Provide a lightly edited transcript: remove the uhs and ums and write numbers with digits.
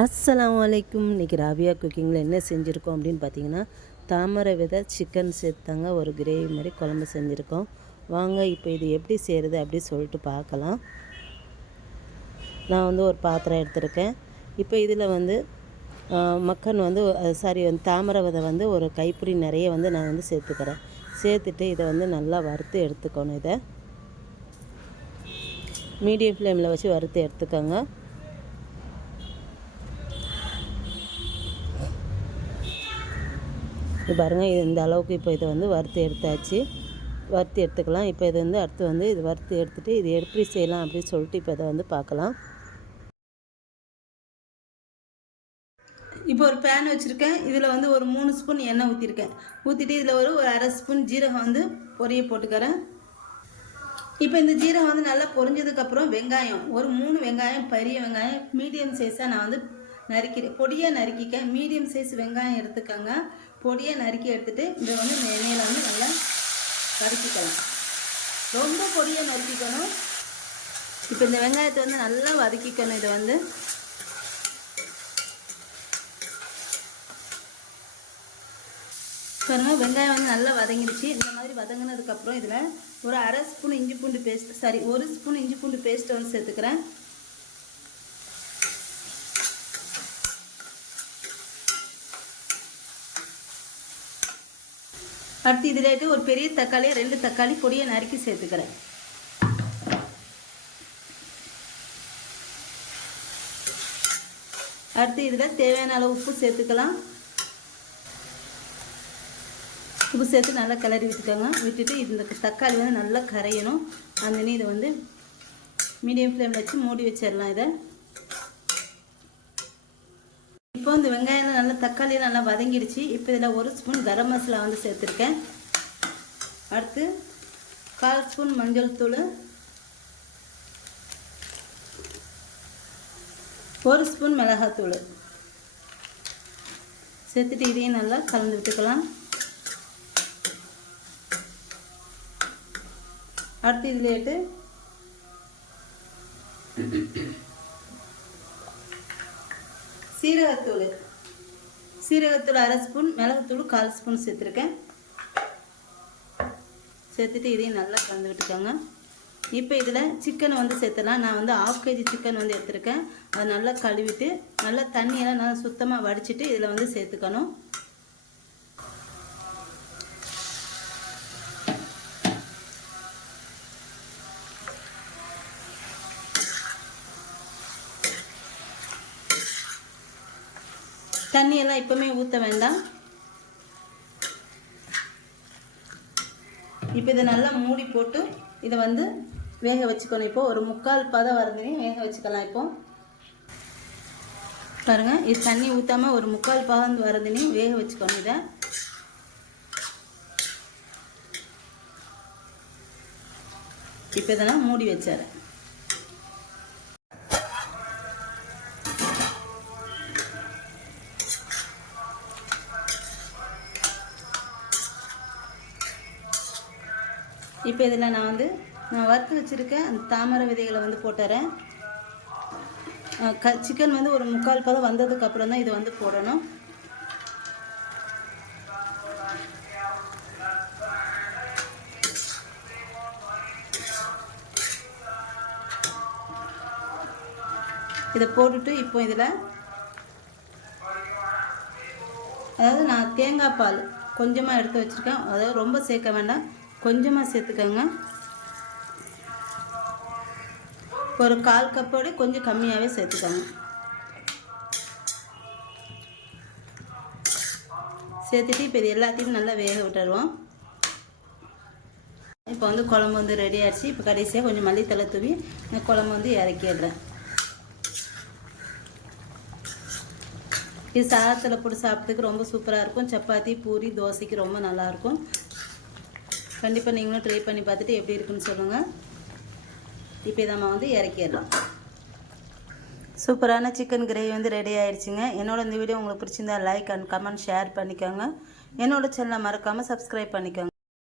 அஸ்ஸலாமு அலைக்கும். இன்றைக்கி ராபியா குக்கிங்கில் என்ன செஞ்சுருக்கோம் அப்படின்னு பார்த்தீங்கன்னா, தாமரை விதை சிக்கன் சேர்த்தாங்க ஒரு கிரேவி மாதிரி குழம்பு செஞ்சுருக்கோம். வாங்க இப்போ இது எப்படி செய்கிறது அப்படி சொல்லிட்டு பார்க்கலாம். நான் வந்து ஒரு பாத்திரம் எடுத்திருக்கேன். இப்போ இதில் வந்து மக்கன் வந்து தாமரை விதை வந்து ஒரு கைப்பிடி நிறைய வந்து நான் வந்து சேர்த்துக்கிறேன். சேர்த்துட்டு இதை வந்து நல்லா வறுத்து எடுத்துக்கணும். இதை மீடியம் ஃப்ளேமில் வச்சு வறுத்து எடுத்துக்கோங்க. இப்போ பாருங்கள், இது இந்த அளவுக்கு இப்போ இதை வந்து வறுத்து எடுத்தாச்சு. வறுத்து எடுத்துக்கலாம். இப்போ இது வந்து அடுத்து வந்து இது வறுத்து எடுத்துகிட்டு இது எப்படி செய்யலாம் அப்படின்னு சொல்லிட்டு இப்போ இதை வந்து பார்க்கலாம். இப்போ ஒரு பேன் வச்சுருக்கேன். இதில் வந்து ஒரு 3 ஸ்பூன் எண்ணெய் ஊற்றிருக்கேன். ஊற்றிட்டு இதில் ஒரு அரை ஸ்பூன் ஜீரகம் வந்து பொரிய போட்டுக்கிறேன். இப்போ இந்த ஜீரகம் வந்து நல்லா பொரிஞ்சதுக்கப்புறம் வெங்காயம் ஒரு 3 வெங்காயம், பெரிய வெங்காயம் மீடியம் சைஸாக நான் வந்து நறுக்கிறேன். பொடியாக நறுக்கிக்க. மீடியம் சைஸ் வெங்காயம் எடுத்துக்கோங்க. பொடியாக நறுக்கி எடுத்துகிட்டு இதை வந்து எண்ணெயில் வந்து நல்லா வதக்கிக்கலாம். ரொம்ப பொடியாக நறுக்கிக்கணும். இப்போ இந்த வெங்காயத்தை வந்து நல்லா வதக்கிக்கணும். இதை வந்து பாருங்கள், வெங்காயம் வந்து நல்லா வதங்கிடுச்சு. இந்த மாதிரி வதங்கினதுக்கப்புறம் இதில் ஒரு அரை ஸ்பூன் இஞ்சி பூண்டு பேஸ்ட், ஒரு ஸ்பூன் இஞ்சி பூண்டு பேஸ்ட்டை வந்து சேர்த்துக்கிறேன். அடுத்து இதில் ஒரு பெரிய தக்காளி, 2 தக்காளி பொடியை நறுக்கி சேர்த்துக்கிறேன். அடுத்து இதில் தேவையான அளவு உப்பு சேர்த்துக்கலாம். உப்பு சேர்த்து நல்லா கிளறி விட்டுக்கோங்க. விட்டுட்டு இந்த தக்காளி வந்து நல்லா கரையணும். அந்த இதை வந்து மீடியம் ஃப்ளேமில் வச்சு மூடி வச்சிடலாம். இதை இப்போ இந்த வெங்காயம் நல்லா தக்காளியும் நல்லா வதங்கிடுச்சு. இப்போ இதில் 1 ஸ்பூன் கரம் மசாலா வந்து சேர்த்துருக்கேன். அடுத்து 1/4 ஸ்பூன் மஞ்சள் தூள், 1 ஸ்பூன் மிளகாத்தூள் சேர்த்துட்டு இதையும் நல்லா கலந்து விட்டுக்கலாம். அடுத்து இதில் சீரகத்தூள் அரை ஸ்பூன், மிளகுத்தூள் 1/4 ஸ்பூன் சேர்த்துருக்கேன். சேர்த்துட்டு இதையும் நல்லா கலந்து விட்டுக்கோங்க. இப்போ இதில் சிக்கனை வந்து சேர்த்துலாம். நான் வந்து 1/2 kg சிக்கன் வந்து எடுத்துருக்கேன். அதை நல்லா கழுவிட்டு நல்லா தண்ணியெல்லாம் நல்லா சுத்தமாக வடிச்சிட்டு இதில் வந்து சேர்த்துக்கணும். தண்ணியெல்லாம் இப்போவுமே ஊற்ற வேண்டாம். இப்போ இதை நல்லா மூடி போட்டு இதை வந்து வேக வச்சுக்கணும். இப்போ ஒரு 3/4 பதம் வரதையும் வேக வச்சுக்கலாம். இப்போ பாருங்கள், இது தண்ணி ஊற்றாமல் ஒரு 3/4 பதம் வரதையும் வேக வச்சுக்கணும். இதை இப்போ இதெல்லாம் மூடி வச்சாரு. இப்போ இதில் நான் வறுத்து வச்சுருக்கேன் அந்த தாமரை விதைகளை வந்து போட்டுறேன். சிக்கன் வந்து ஒரு 3/4 பதம் வந்ததுக்கப்புறம் தான் இதை வந்து போடணும். இதை போட்டுட்டு இப்போ இதில் அதாவது நான் தேங்காய் பால் கொஞ்சமாக எடுத்து வச்சுருக்கேன். அதாவது ரொம்ப சேர்க்க வேண்டாம், கொஞ்சமாக சேர்த்துக்கோங்க. ஒரு 1/4 கப்போடு கொஞ்சம் கம்மியாகவே சேர்த்துக்கோங்க. சேர்த்துட்டு இப்போ இது எல்லாத்தையும் நல்லா வேக விட்டுருவோம். இப்போ வந்து குழம்பு வந்து ரெடி ஆகிடுச்சு. இப்போ கடைசியாக கொஞ்சம் மல்லித்தலை தூவி இந்த குழம்பு வந்து இறக்கிடுறேன். இது சாதத்தில் போட்டு சாப்பிட்றதுக்கு ரொம்ப சூப்பராக இருக்கும். சப்பாத்தி, பூரி, தோசைக்கு ரொம்ப நல்லாயிருக்கும். கண்டிப்பாக நீங்களும் ட்ரை பண்ணி பார்த்துட்டு எப்படி இருக்குன்னு சொல்லுங்கள். இப்போ இதை நம்ம வந்து இறக்கிடலாம். சூப்பரான சிக்கன் கிரேவி வந்து ரெடி ஆகிடுச்சுங்க. என்னோட இந்த வீடியோ உங்களுக்கு பிடிச்சிருந்தா லைக் அண்ட் கமெண்ட் ஷேர் பண்ணிக்கோங்க. என்னோட சேனலை மறக்காமல் சப்ஸ்கிரைப் பண்ணிக்கோங்க.